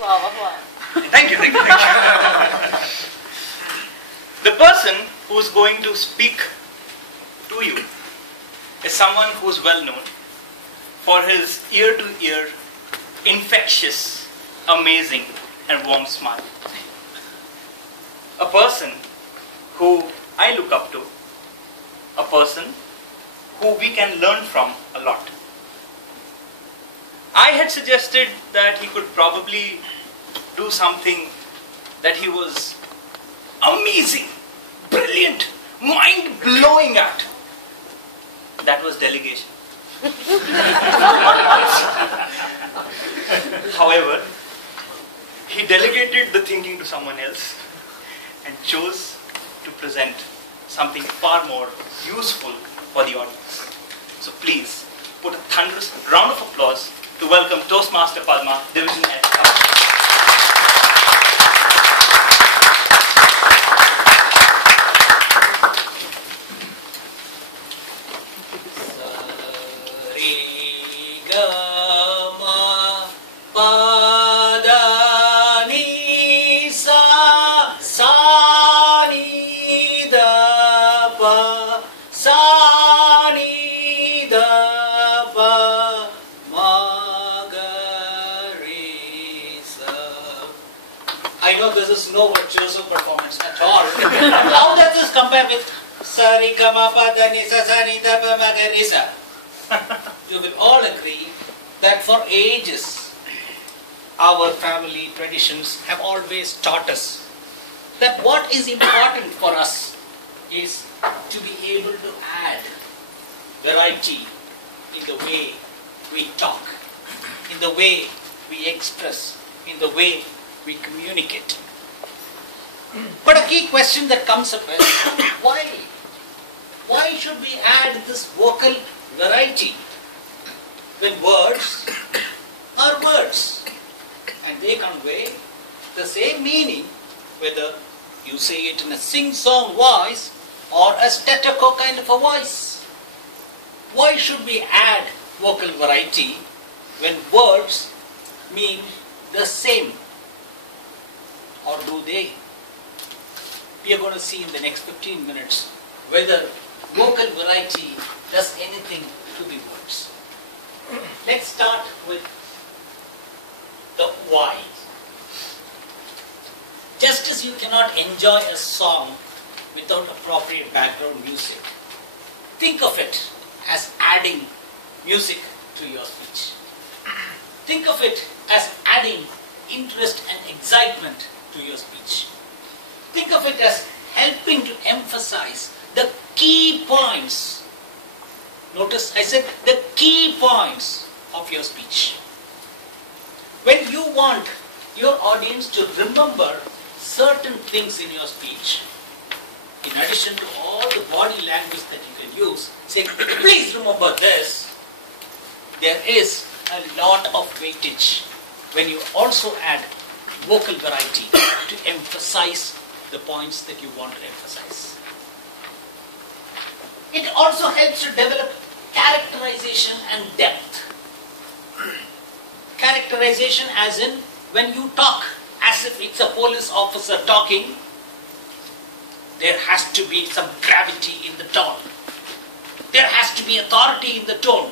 Wow, wow. Thank you, thank you, thank you. The person who's going to speak to you is someone who's well known for his ear-to-ear, infectious, amazing, and warm smile. A person who I look up to, a person who we can learn from a lot. I had suggested that he could probably do something that he was amazing, brilliant, mind-blowing at. That was delegation. However, he delegated the thinking to someone else and chose to present something far more useful for the audience. So please put a thunderous round of applause to welcome Toastmaster Padma, Division Head. I know this is no virtuoso performance at all. How does this compare with Sari Gama Pada Nisa Sani Dapa Magarisa? You will all agree that for ages our family traditions have always taught us that what is important for us is to be able to add variety in the way we talk, in the way we express, in the way we communicate. But a key question that comes up is, why? Why should we add this vocal variety when words are words and they convey the same meaning whether you say it in a sing-song voice or a staccato kind of a voice? Why should we add vocal variety when words mean the same? Or do they? We are going to see in the next 15 minutes whether vocal variety does anything to the words. Let's start with the why. Just as you cannot enjoy a song without appropriate background music, think of it as adding music to your speech. Think of it as adding interest and excitement to your speech. Think of it as helping to emphasize the key points. Notice I said the key points of your speech. When you want your audience to remember certain things in your speech, in addition to all the body language that you can use, say, please remember this, there is a lot of weightage when you also add vocal variety to emphasize the points that you want to emphasize. It also helps to develop characterization and depth. Characterization as in when you talk as if it's a police officer talking, there has to be some gravity in the tone. There has to be authority in the tone.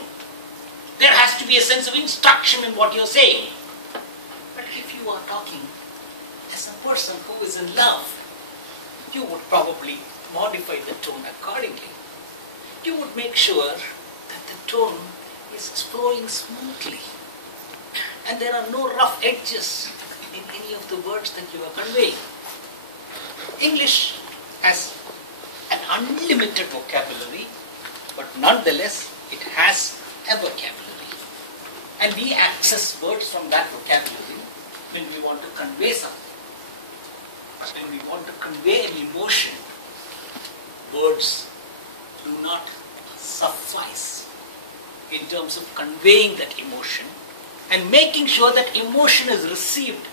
There has to be a sense of instruction in what you're saying. But if you are talking as a person who is in love, you would probably modify the tone accordingly. You would make sure that the tone is flowing smoothly and there are no rough edges in any of the words that you are conveying. English has an unlimited vocabulary, but nonetheless it has a vocabulary. And we access words from that vocabulary when we want to convey something. When we want to convey an emotion, words do not suffice in terms of conveying that emotion and making sure that emotion is received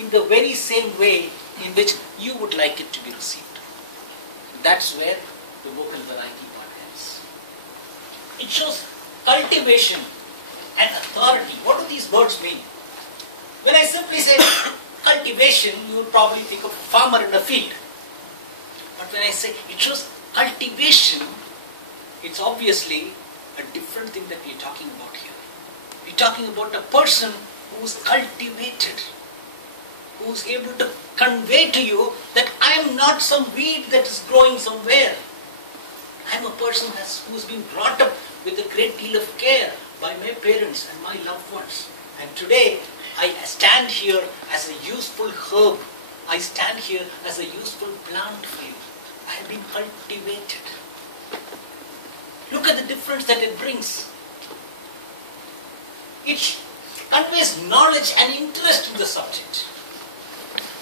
in the very same way in which you would like it to be received. That's where the vocal variety part ends. It shows cultivation and authority. What do these words mean? When I simply say, cultivation, you will probably think of a farmer in a field. But when I say it shows cultivation, it's obviously a different thing that we're talking about here. We're talking about a person who's cultivated, who's able to convey to you that I'm not some weed that is growing somewhere. I'm a person who's been brought up with a great deal of care by my parents and my loved ones. And today, I stand here as a useful herb. I stand here as a useful plant for you. I have been cultivated. Look at the difference that it brings. It conveys knowledge and interest in the subject.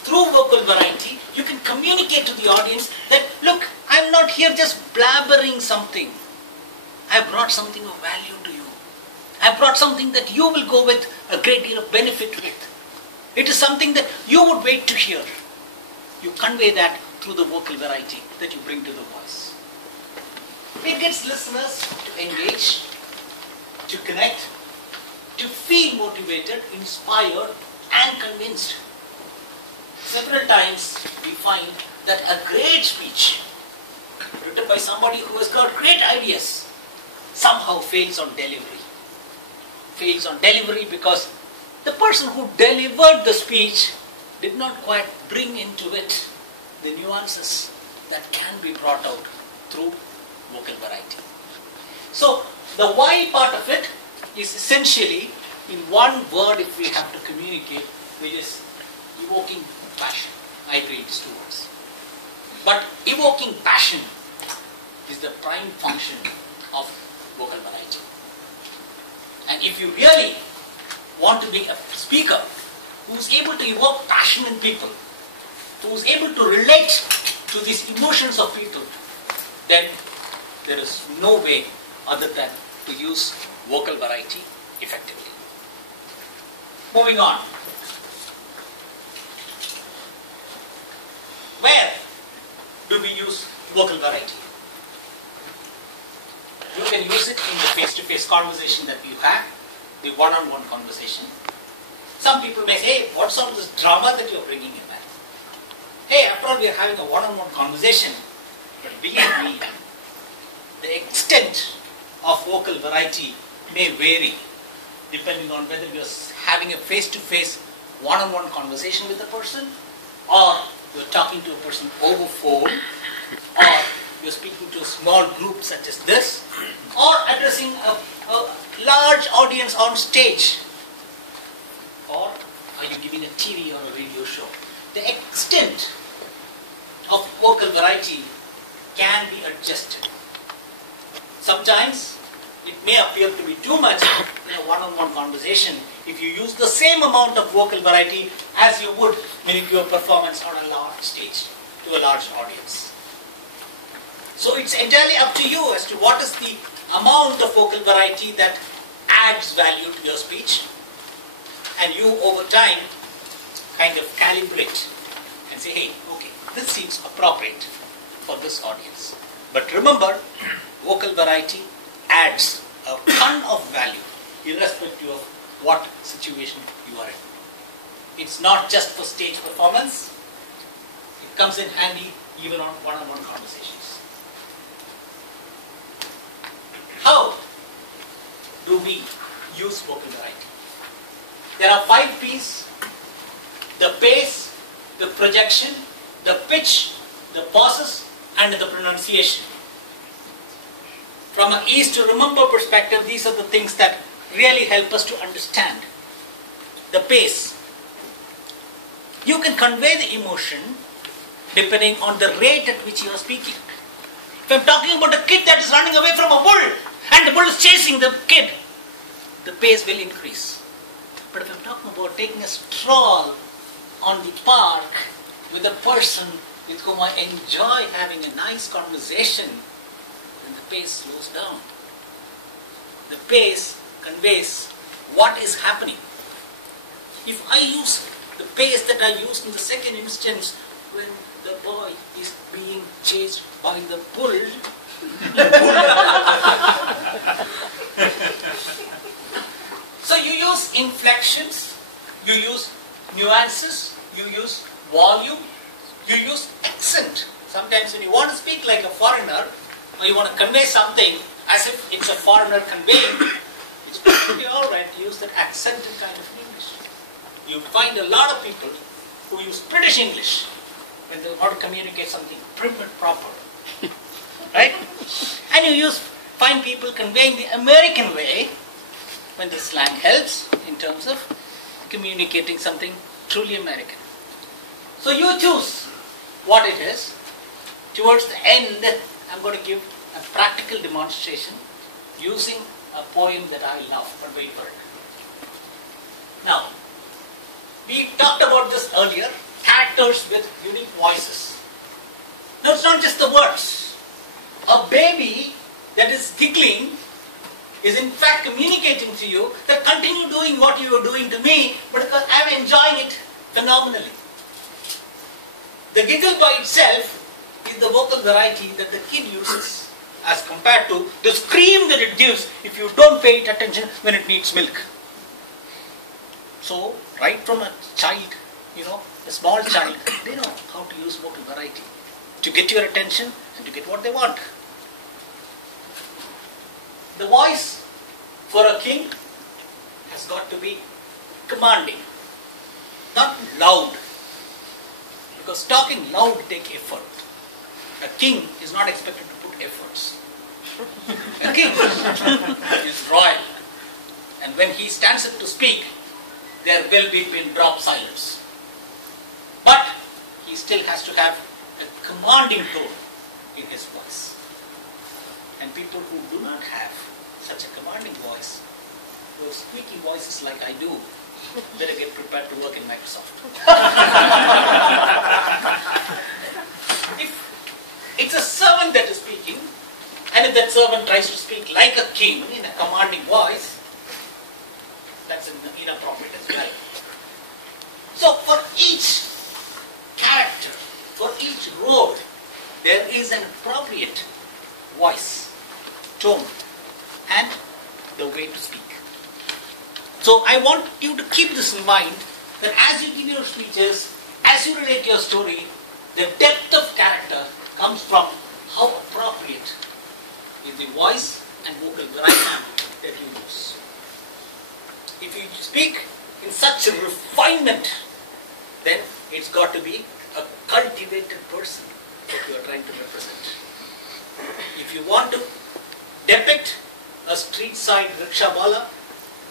Through vocal variety, you can communicate to the audience that, look, I'm not here just blabbering something. I have brought something of value to you. I have brought something that you will go with a great deal of benefit with. It is something that you would wait to hear. You convey that through the vocal variety that you bring to the voice. It gets listeners to engage, to connect, to feel motivated, inspired, and convinced. Several times we find that a great speech written by somebody who has got great ideas somehow fails on delivery. Fails on delivery because the person who delivered the speech did not quite bring into it the nuances that can be brought out through vocal variety. So the why part of it is essentially in one word if we have to communicate, which is evoking passion. I agree, it's two words. But evoking passion is the prime function of vocal variety. And if you really want to be a speaker who's able to evoke passion in people, who's able to relate to these emotions of people, then there is no way other than to use vocal variety effectively. Moving on. Where do we use vocal variety? You can use it in the face-to-face conversation that you have, the one-on-one conversation. Some people may say, hey, what's all this drama that you're bringing in, man? Hey, after all, we are having a one-on-one conversation. But believe me, the extent of vocal variety may vary depending on whether you're having a face-to-face one-on-one conversation with a person, or you're talking to a person over phone, or you're speaking to a small group such as this, or addressing a large audience on stage, or are you giving a TV or a radio show? The extent of vocal variety can be adjusted. Sometimes it may appear to be too much in a one-on-one conversation if you use the same amount of vocal variety as you would when you do a performance on a large stage to a large audience. So it's entirely up to you as to what is the amount of vocal variety that adds value to your speech, and you over time kind of calibrate and say, hey, okay, this seems appropriate for this audience. But remember, vocal variety adds a ton of value irrespective of what situation you are in. It's not just for stage performance, it comes in handy even on one-on-one conversations. How do we use vocal variety? There are 5 P's: the pace, the projection, the pitch, the pauses, and the pronunciation. From an easy to remember perspective, these are the things that really help us to understand. The pace. You can convey the emotion depending on the rate at which you are speaking. If I'm talking about a kid that is running away from a bull and the bull is chasing the kid, the pace will increase. But if I'm talking about taking a stroll on the park with a person with whom I enjoy having a nice conversation, then the pace slows down. The pace conveys what is happening. If I use the pace that I used in the second instance when the boy is being chased by the bull, so you use inflections, you use nuances, you use volume, you use accent. Sometimes when you want to speak like a foreigner, or you want to convey something as if it's a foreigner conveying, it's perfectly alright to use that accented kind of English. You find a lot of people who use British English when they want to communicate something prim and proper. Right? And you find people conveying the American way when the slang helps in terms of communicating something truly American. So you choose what it is. Towards the end, I'm going to give a practical demonstration using a poem that I love, but wait for it. Now, we talked about this earlier, characters with unique voices. Now it's not just the words. A baby that is giggling is in fact communicating to you that continue doing what you are doing to me, but because I'm enjoying it phenomenally. The giggle by itself is the vocal variety that the kid uses as compared to the scream that it gives if you don't pay it attention when it needs milk. So, right from a child, a small child, they know how to use vocal variety to get your attention and to get what they want. The voice for a king has got to be commanding, not loud. Because talking loud takes effort. A king is not expected to put efforts. A king is royal. And when he stands up to speak, there will be pin drop silence. But he still has to have a commanding tone in his voice. And people who do not have such a commanding voice, those squeaky voices like I do, better get prepared to work in Microsoft. If it's a servant that is speaking, and if that servant tries to speak like a king in a commanding voice, that's inappropriate as well. So for each character, for each role, there is an appropriate voice, tone, and the way to speak. So I want you to keep this in mind, that as you give your speeches, as you relate your story, the depth of character comes from how appropriate is the voice and vocal variety that you use. If you speak in such a refinement, then it's got to be a cultivated person that you are trying to represent. If you want to depict a street side rickshawala,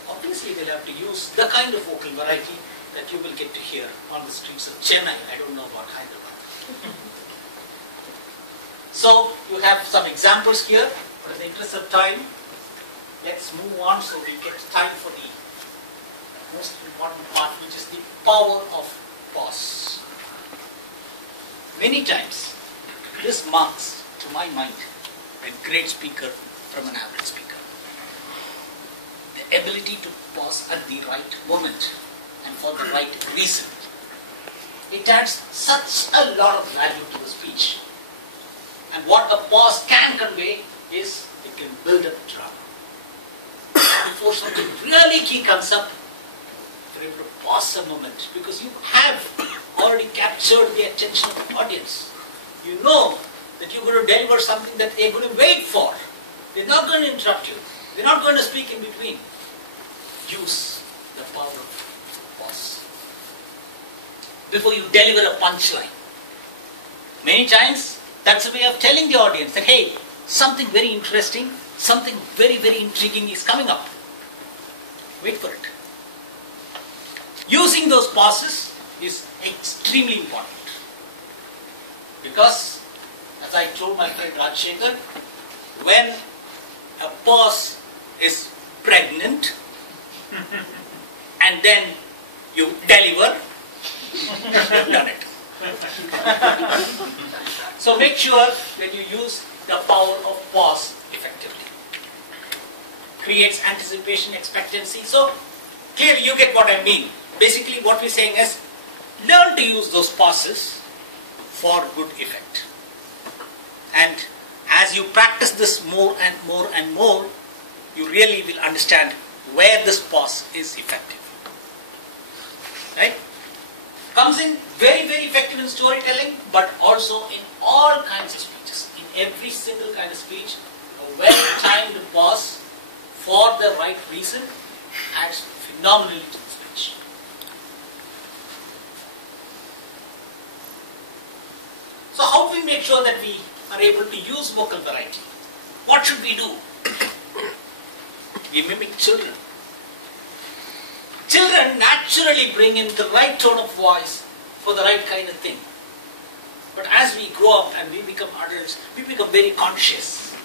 obviously they'll have to use the kind of vocal variety that you will get to hear on the streets of Chennai. I don't know about Hyderabad. So you have some examples here, but in the interest of time, let's move on so we get time for the most important part, which is the power of pause. Many times, this marks, to my mind, a great speaker from an average speaker. The ability to pause at the right moment and for the right reason. It adds such a lot of value to the speech. And what a pause can convey is it can build up drama. Before something really key comes up, you're able to pause a moment because you have already captured the attention of the audience. You know that you're going to deliver something that they're going to wait for. They're not going to interrupt you. They're not going to speak in between. Use the power of pause before you deliver a punchline. Many times, that's a way of telling the audience that, hey, something very interesting, something very, very intriguing is coming up. Wait for it. Using those pauses is extremely important. Because, as I told my friend Rajshekhar, when a pause is pregnant and then you deliver, you've done it. So make sure that you use the power of pause effectively. Creates anticipation, expectancy. So clearly you get what I mean. Basically what we're saying is, learn to use those pauses for good effect. And as you practice this more and more and more, you really will understand where this pause is effective. Right? Comes in very, very effective in storytelling, but also in all kinds of speeches. In every single kind of speech, a well-timed pause for the right reason adds phenomenally to the speech. So how do we make sure that we are able to use vocal variety? What should we do? We mimic children. Children naturally bring in the right tone of voice for the right kind of thing. But as we grow up and we become adults, we become very conscious.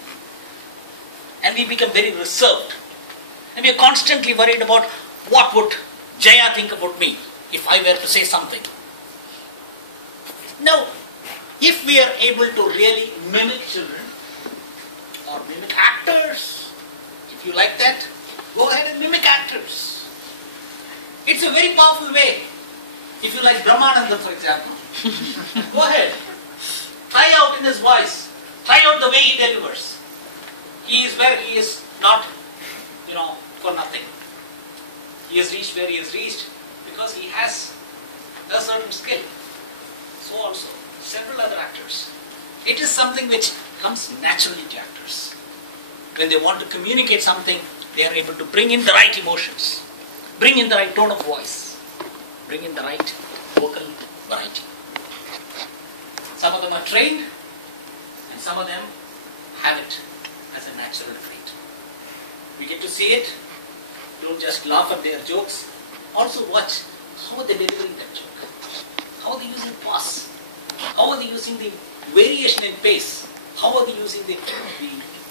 And we become very reserved. And we are constantly worried about what would Jaya think about me if I were to say something. Now, if we are able to really mimic children or mimic actors, if you like that, go ahead and mimic actors. It's a very powerful way. If you like Brahmananda, for example, go ahead. Try out in his voice. Try out the way he delivers. He is where he is not, for nothing. He has reached where he has reached because he has a certain skill. So also, several other actors. It is something which comes naturally to actors. When they want to communicate something, they are able to bring in the right emotions, bring in the right tone of voice, bring in the right vocal variety. Some of them are trained, and some of them have it as a natural trait. We get to see it. Don't just laugh at their jokes. Also watch how they delivering that joke. How are they using pause? How are they using the variation in pace? How are they using the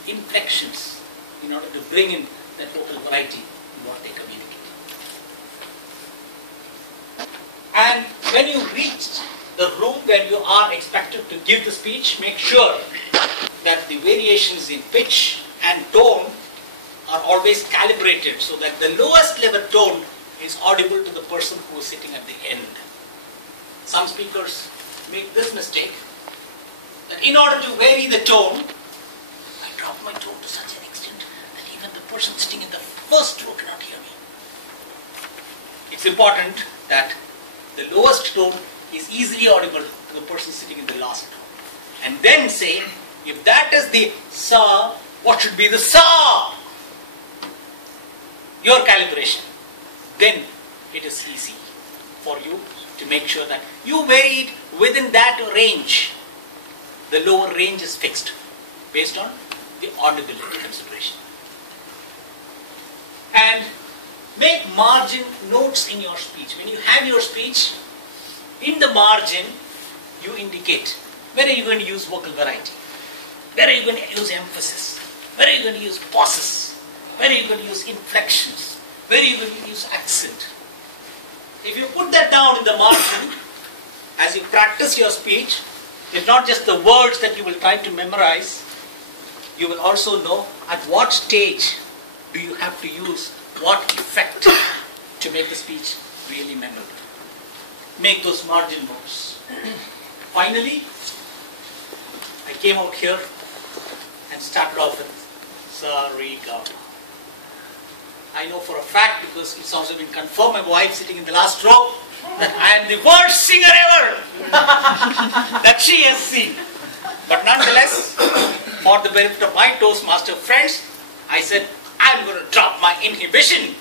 inflections in order to bring in that vocal variety in what they communicate? And when you reach the room where you are expected to give the speech, make sure that the variations in pitch and tone are always calibrated so that the lowest level tone is audible to the person who is sitting at the end. Some speakers make this mistake, that in order to vary the tone, I drop my tone to such an extent that even the person sitting in the first row cannot hear me. It's important that the lowest tone is easily audible to the person sitting in the last tone. And then say, if that is the sa, what should be the sa? Your calibration. Then it is easy for you to make sure that you vary it within that range. The lower range is fixed based on the audibility consideration. And make margin notes in your speech. When you have your speech, in the margin, you indicate where are you going to use vocal variety, where are you going to use emphasis, where are you going to use pauses, where are you going to use inflections, where are you going to use accent. If you put that down in the margin, as you practice your speech, it's not just the words that you will try to memorize, you will also know at what stage do you have to use what effect to make the speech really memorable. Make those margin notes. Finally, I came out here and started off with Sa-Re-Ga. I know for a fact, because it's also been confirmed, my wife sitting in the last row, that I am the worst singer ever that she has seen. But nonetheless, for the benefit of my Toastmaster friends, I said, I'm going to drop my inhibition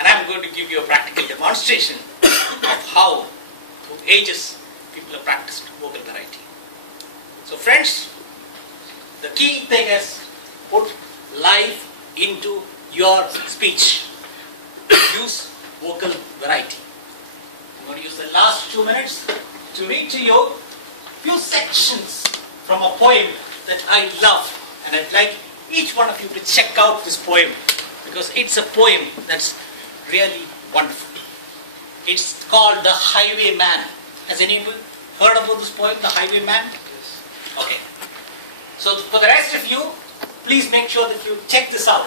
and I'm going to give you a practical demonstration of how, through ages, people have practiced vocal variety. So friends, the key thing is put life into your speech. Use vocal variety. I'm going to use the last 2 minutes to read to you a few sections from a poem that I love, and I'd like each one of you to check out this poem because it's a poem that's really wonderful. It's called The Highwayman. Has anyone heard about this poem, The Highwayman? Yes. Okay. So for the rest of you, please make sure that you check this out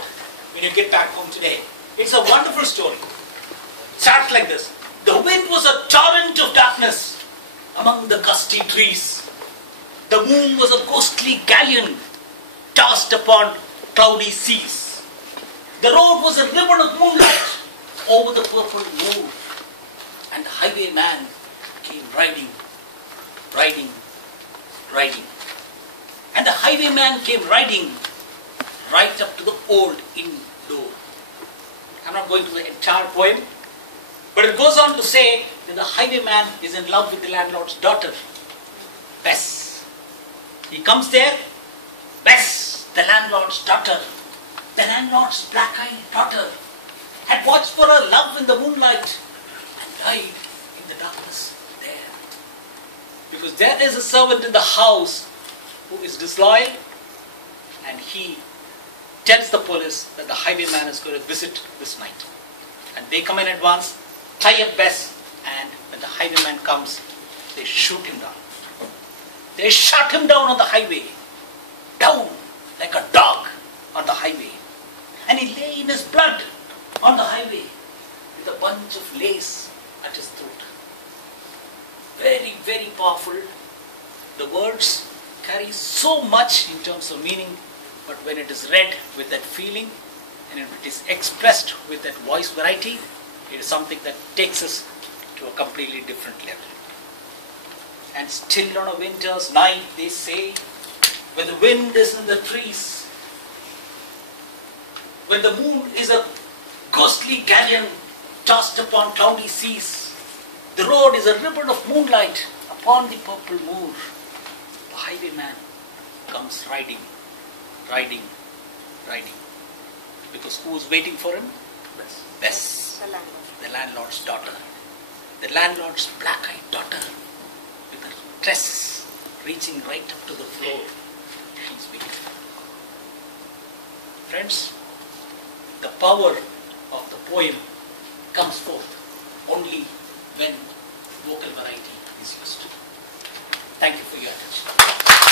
when you get back home today. It's a wonderful story. It starts like this. The wind was a torrent of darkness among the gusty trees. The moon was a ghostly galleon tossed upon cloudy seas. The road was a ribbon of moonlight over the purple moor. And the highwayman came riding, riding, riding. And the highwayman came riding right up to the old inn door. I'm not going to the entire poem, but it goes on to say that the highwayman is in love with the landlord's daughter, Bess. He comes there, Bess, the landlord's daughter, the landlord's black-eyed daughter, had watched for her love in the moonlight and died in the darkness there. Because there is a servant in the house who is disloyal, and he tells the police that the highwayman is going to visit this night. And they come in advance, tie up Bess, and when the highwayman comes, they shoot him down. They shot him down on the highway, down like a dog on the highway. And he lay in his blood on the highway with a bunch of lace at his throat. Very, very powerful. The words carry so much in terms of meaning, but when it is read with that feeling and it is expressed with that voice variety, it is something that takes us to a completely different level. And still on a winter's night, they say, when the wind is in the trees, when the moon is a ghostly galleon tossed upon cloudy seas, the road is a ribbon of moonlight upon the purple moor. The highwayman comes riding, riding, riding. Because who is waiting for him? Bess, the landlord's daughter. The landlord's black-eyed daughter with her tresses reaching right up to the floor. She's waiting. Friends, the power of the poem comes forth only when vocal variety is used. Thank you for your attention.